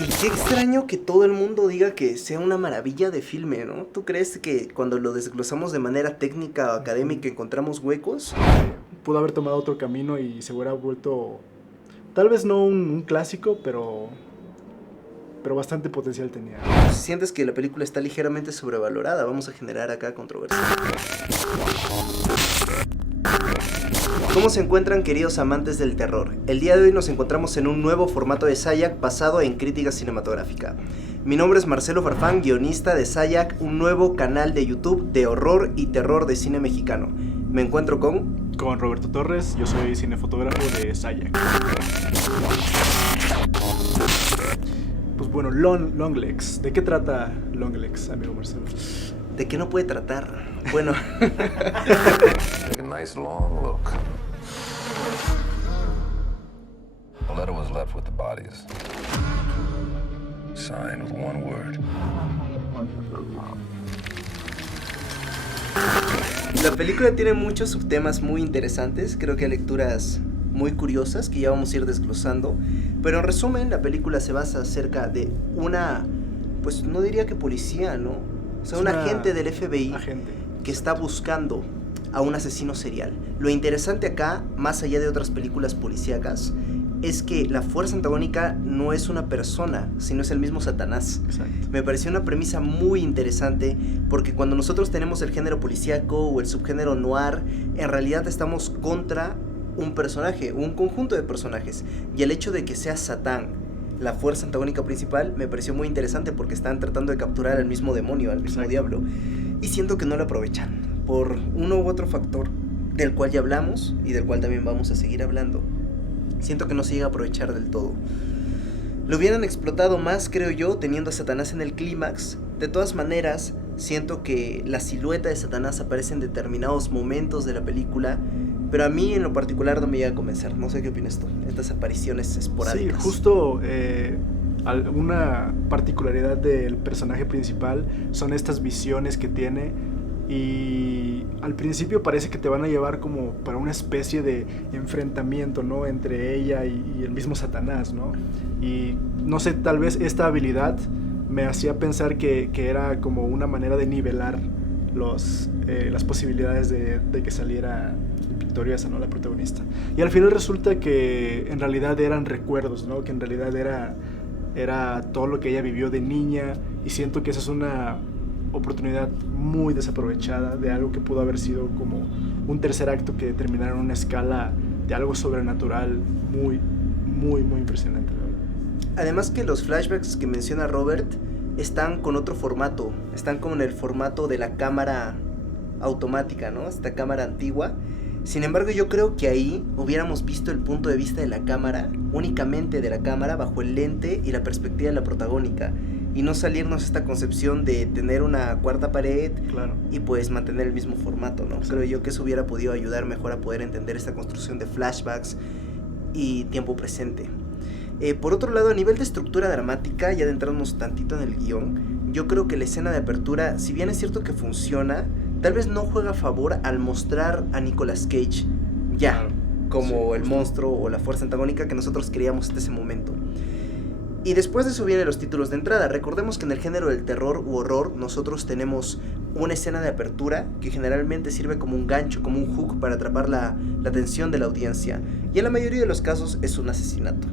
Y qué extraño que todo el mundo diga que sea una maravilla de filme, ¿no? ¿Tú crees que cuando lo desglosamos de manera técnica o académica encontramos huecos? Pudo haber tomado otro camino y se hubiera vuelto, tal vez no un clásico, pero bastante potencial tenía. Si sientes que la película está ligeramente sobrevalorada, vamos a generar acá controversia. ¿Cómo se encuentran, queridos amantes del terror? El día de hoy nos encontramos en un nuevo formato de Sayak basado en crítica cinematográfica. Mi nombre es Marcelo Farfán, guionista de Sayak, un nuevo canal de YouTube de horror y terror de cine mexicano. Me encuentro con Roberto Torres, yo soy cinefotógrafo de Sayak. Pues bueno, Longlegs. ¿De qué trata Longlegs, amigo Marcelo? ¿De qué no puede tratar? Bueno, Take a nice long look. A letter was left with the bodies. Signed with one word. la película tiene muchos subtemas muy interesantes, creo que hay lecturas muy curiosas que ya vamos a ir desglosando, pero en resumen la película se basa acerca de una, pues no diría que policía, ¿no? O sea, Es un una agente del FBI agente. que está buscando a un asesino serial. Lo interesante acá, más allá de otras películas policíacas, es que la fuerza antagónica no es una persona, sino es el mismo Satanás. Exacto. Me pareció una premisa muy interesante porque cuando nosotros tenemos el género policíaco o el subgénero noir, en realidad estamos contra un personaje, un conjunto de personajes. Y el hecho de que sea Satán la fuerza antagónica principal me pareció muy interesante porque están tratando de capturar al mismo demonio, al mismo diablo. Y siento que no lo aprovechan por uno u otro factor del cual ya hablamos y del cual también vamos a seguir hablando. Siento que no se llega a aprovechar del todo. Lo hubieran explotado más, creo yo, teniendo a Satanás en el clímax. De todas maneras, siento que la silueta de Satanás aparece en determinados momentos de la película, pero a mí en lo particular no me llega a convencer. No sé qué opinas tú, estas apariciones esporádicas. Sí, justo una particularidad del personaje principal son estas visiones que tiene, y al principio parece que te van a llevar como para una especie de enfrentamiento, ¿no? Entre ella y el mismo Satanás, ¿no? Y no sé, tal vez esta habilidad me hacía pensar que era como una manera de nivelar las posibilidades de que saliera victoriosa, ¿no? La protagonista. Y al final resulta que en realidad eran recuerdos, ¿no? Que en realidad era todo lo que ella vivió de niña, y siento que esa es una oportunidad muy desaprovechada de algo que pudo haber sido como un tercer acto que terminara en una escala de algo sobrenatural muy, muy, muy impresionante, ¿verdad? Además que los flashbacks que menciona Robert están con otro formato, están como en el formato de la cámara automática, ¿no? Esta cámara antigua. Sin embargo, yo creo que ahí hubiéramos visto el punto de vista de la cámara, únicamente de la cámara, bajo el lente y la perspectiva de la protagónica, y no salirnos esta concepción de tener una cuarta pared. Claro. Y pues mantener el mismo formato, ¿no? Creo yo que eso hubiera podido ayudar mejor a poder entender esta construcción de flashbacks y tiempo presente. Por otro lado, a nivel de estructura dramática, ya adentrarnos tantito en el guión, yo creo que la escena de apertura, si bien es cierto que funciona, tal vez no juega a favor al mostrar a Nicolas Cage ya como el monstruo o la fuerza antagónica que nosotros queríamos hasta ese momento. Y después de eso vienen los títulos de entrada. Recordemos que en el género del terror u horror nosotros tenemos una escena de apertura que generalmente sirve como un gancho, como un hook para atrapar la atención de la audiencia. Y en la mayoría de los casos es un asesinato.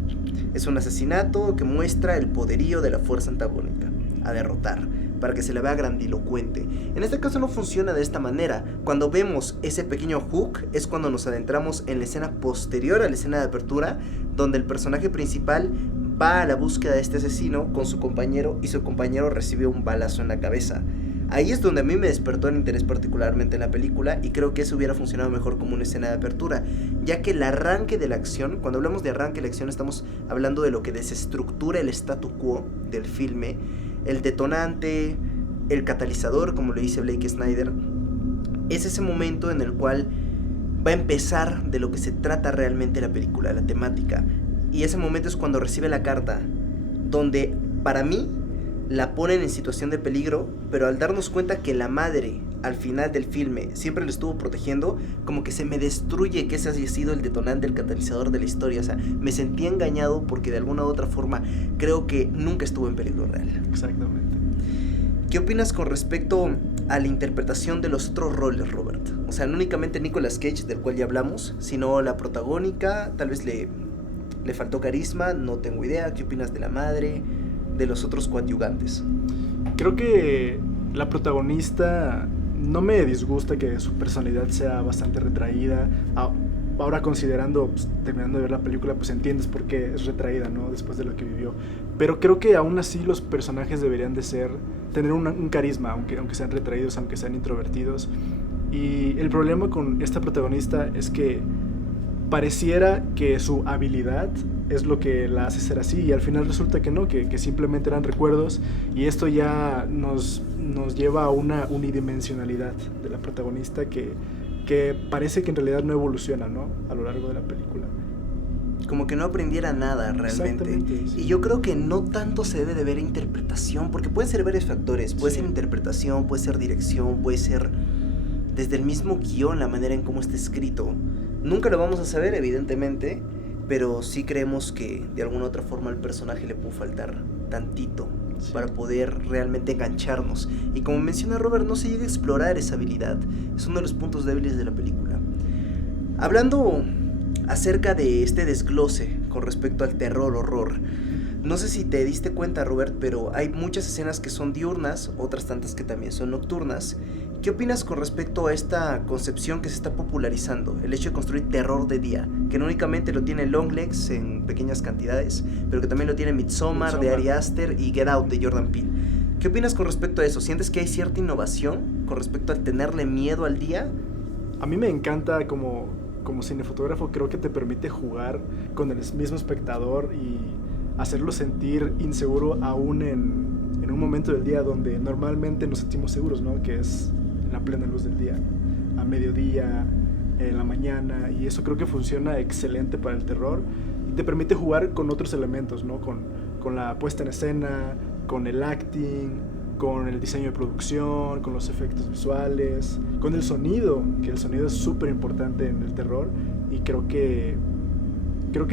Es un asesinato que muestra el poderío de la fuerza antagónica a derrotar, para que se le vea grandilocuente. En este caso no funciona de esta manera. Cuando vemos ese pequeño hook es cuando nos adentramos en la escena posterior a la escena de apertura, donde el personaje principal va a la búsqueda de este asesino con su compañero y su compañero recibe un balazo en la cabeza. Ahí es donde a mí me despertó el interés particularmente en la película, y creo que eso hubiera funcionado mejor como una escena de apertura, ya que el arranque de la acción, cuando hablamos de arranque de la acción estamos hablando de lo que desestructura el statu quo del filme, el detonante, el catalizador, como le dice Blake Snyder. Es ese momento en el cual va a empezar de lo que se trata realmente la película, la temática. Y ese momento es cuando recibe la carta, donde para mí la ponen en situación de peligro, pero al darnos cuenta que la madre al final del filme siempre le estuvo protegiendo, como que se me destruye que ese haya sido el detonante, el catalizador de la historia. O sea, me sentí engañado porque de alguna u otra forma creo que nunca estuvo en peligro real. Exactamente. ¿Qué opinas con respecto a la interpretación de los otros roles, Robert? O sea, no únicamente Nicolas Cage, del cual ya hablamos, sino la protagónica, tal vez le faltó carisma, no tengo idea. ¿Qué opinas de la madre, de los otros coadyuvantes? Creo que la protagonista no me disgusta que su personalidad sea bastante retraída. Ahora considerando, pues, terminando de ver la película, pues entiendes por qué es retraída, ¿no? Después de lo que vivió. Pero creo que aún así los personajes deberían de tener un carisma, aunque sean retraídos, aunque sean introvertidos. Y el problema con esta protagonista es que pareciera que su habilidad es lo que la hace ser así, y al final resulta que no, que simplemente eran recuerdos, y esto ya nos lleva a una unidimensionalidad de la protagonista que parece que en realidad no evoluciona, ¿no?, a lo largo de la película. Como que no aprendiera nada realmente. Sí. Y yo creo que no tanto se debe de ver interpretación, porque pueden ser varios factores. Puede ser interpretación, puede ser dirección, puede ser desde el mismo guión, la manera en cómo está escrito. Nunca lo vamos a saber, evidentemente, pero sí creemos que de alguna u otra forma al personaje le pudo faltar tantito para poder realmente engancharnos. Y como menciona Robert, no se llega a explorar esa habilidad. Es uno de los puntos débiles de la película. Hablando acerca de este desglose con respecto al terror, horror, no sé si te diste cuenta, Robert, pero hay muchas escenas que son diurnas, otras tantas que también son nocturnas. ¿Qué opinas con respecto a esta concepción que se está popularizando? El hecho de construir terror de día, que no únicamente lo tiene Longlegs en pequeñas cantidades, pero que también lo tiene Midsommar de Ari Aster y Get Out de Jordan Peele. ¿Qué opinas con respecto a eso? ¿Sientes que hay cierta innovación con respecto al tenerle miedo al día? A mí me encanta como cinefotógrafo, creo que te permite jugar con el mismo espectador y hacerlo sentir inseguro aún en un momento del día donde normalmente nos sentimos seguros, ¿no?, que es en la plena luz del día, a mediodía, en la mañana, y eso creo que funciona excelente para el terror y te permite jugar con otros elementos, ¿no?, con la puesta en escena, con el acting, con el diseño de producción, con los efectos visuales, con el sonido, que el sonido es súper importante en el terror, y creo que yo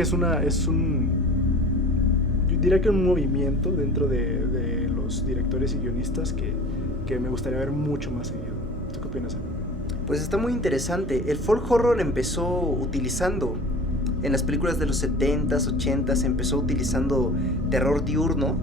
diría que un movimiento dentro de los directores y guionistas que me gustaría ver mucho más seguido. ¿Tú qué opinas? Pues está muy interesante. El folk horror empezó utilizando, en las películas de los 70s, 80s, empezó utilizando terror diurno,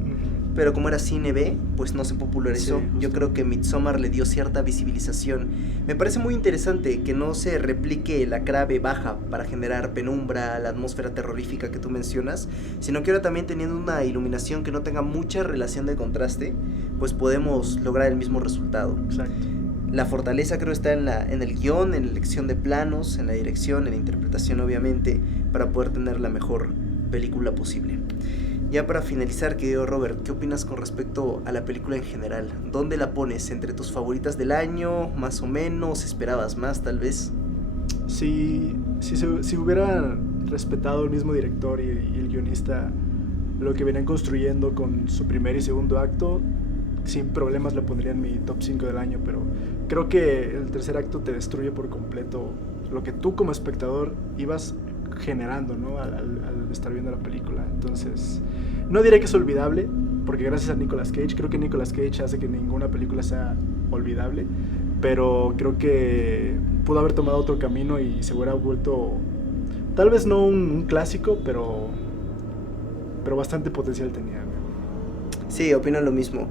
pero como era cine B, pues no se popularizó. Sí, yo creo que Midsommar le dio cierta visibilización. Me parece muy interesante que no se replique la clave baja para generar penumbra, la atmósfera terrorífica que tú mencionas, sino que ahora también teniendo una iluminación que no tenga mucha relación de contraste, pues podemos lograr el mismo resultado. Exacto. La fortaleza creo está en el guión, en la elección de planos, en la dirección, en la interpretación obviamente, para poder tener la mejor película posible. Ya para finalizar, querido Robert, ¿qué opinas con respecto a la película en general? ¿Dónde la pones? ¿Entre tus favoritas del año? ¿Más o menos? ¿Esperabas más, tal vez? Si hubiera respetado el mismo director y el guionista lo que venían construyendo con su primer y segundo acto, sin problemas le pondría en mi top 5 del año, pero creo que el tercer acto te destruye por completo lo que tú como espectador ibas generando, ¿no?, al estar viendo la película. Entonces, no diré que es olvidable, porque gracias a Nicolas Cage, creo que Nicolas Cage hace que ninguna película sea olvidable, pero creo que pudo haber tomado otro camino y se hubiera vuelto, tal vez no un clásico, pero bastante potencial tenía, ¿no? Sí, opino lo mismo.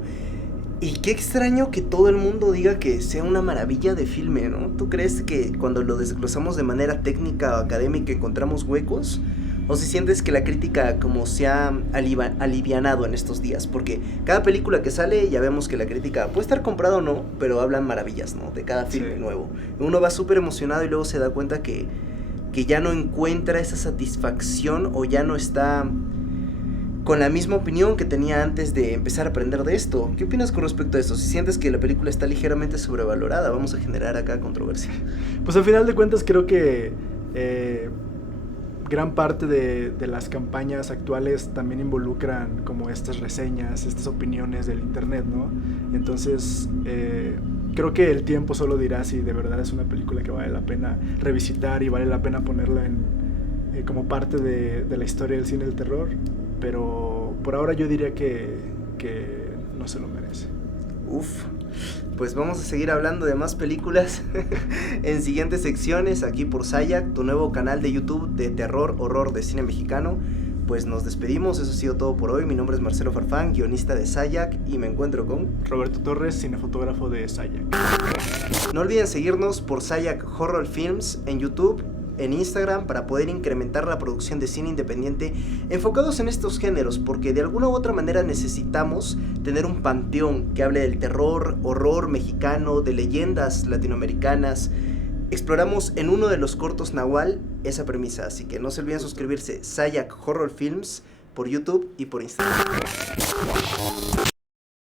Y qué extraño que todo el mundo diga que sea una maravilla de filme, ¿no? ¿Tú crees que cuando lo desglosamos de manera técnica o académica encontramos huecos? ¿O si sientes que la crítica como se ha alivianado en estos días? Porque cada película que sale ya vemos que la crítica puede estar comprada o no, pero hablan maravillas, ¿no?, de cada filme nuevo. Uno va súper emocionado y luego se da cuenta que ya no encuentra esa satisfacción o ya no está con la misma opinión que tenía antes de empezar a aprender de esto. ¿Qué opinas con respecto a eso? Si sientes que la película está ligeramente sobrevalorada, vamos a generar acá controversia. Pues al final de cuentas creo que gran parte de las campañas actuales también involucran como estas reseñas, estas opiniones del internet, ¿no? Entonces, creo que el tiempo solo dirá si de verdad es una película que vale la pena revisitar y vale la pena ponerla como parte de la historia del cine del terror, pero por ahora yo diría que no se lo merece. Uf, pues vamos a seguir hablando de más películas en siguientes secciones aquí por Sayac, tu nuevo canal de YouTube de terror, horror de cine mexicano. Pues nos despedimos, eso ha sido todo por hoy. Mi nombre es Marcelo Farfán, guionista de Sayac, y me encuentro con Roberto Torres, cinefotógrafo de Sayac. No olviden seguirnos por Sayac Horror Films en YouTube, en Instagram, para poder incrementar la producción de cine independiente enfocados en estos géneros, porque de alguna u otra manera necesitamos tener un panteón que hable del terror, horror mexicano, de leyendas latinoamericanas. Exploramos en uno de los cortos Nahual esa premisa, así que no se olviden suscribirse Sayac Horror Films por YouTube y por Instagram.